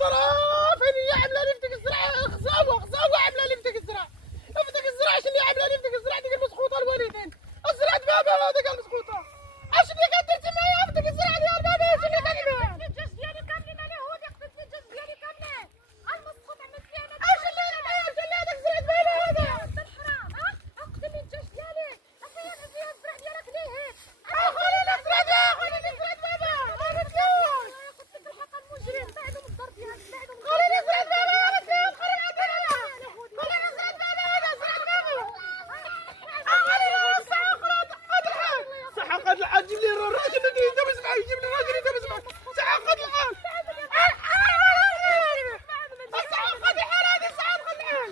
سكوتر فين هي عامله لي في ديك الزرعه خصاوه عامله لي في ديك الزرعه في ديك الزرعه اش اللي عامله لي في ديك الزرعه ديك المسخوطه الوالدين الزرعه بابا هذاك المسخوطه اش اللي كدير معايا في ديك الزرعه ديال بابا اش اللي كدير الدجاج ديالي كاملين عليه هو اللي قتلت الدجاج ديالي كاملين المسخوط عملت لي انا اش اللي هذاك زرعه بابا هذا الحرام اقتل لي الدجاج ديالي اخويا انا فيها الزرع ديالك ليه خلي لي زرعه خلي لي زرعه بابا ما نتزوج قلت لك الحق المجرم بعدهم الضرب ديالك بعدهم خلي لي زرعه بابا ما نتزوج خلي لي زرعه خلي لي زرعه بابا هذا زرعه بابا خلي لي الساعه اخرى قد الحال صح قد الحال جيب لي الراجل اللي يدبس معي جيب لي الراجل اللي يدبس معي ساعه قد الحال الساعه قد الحال هذه الساعه قد الحال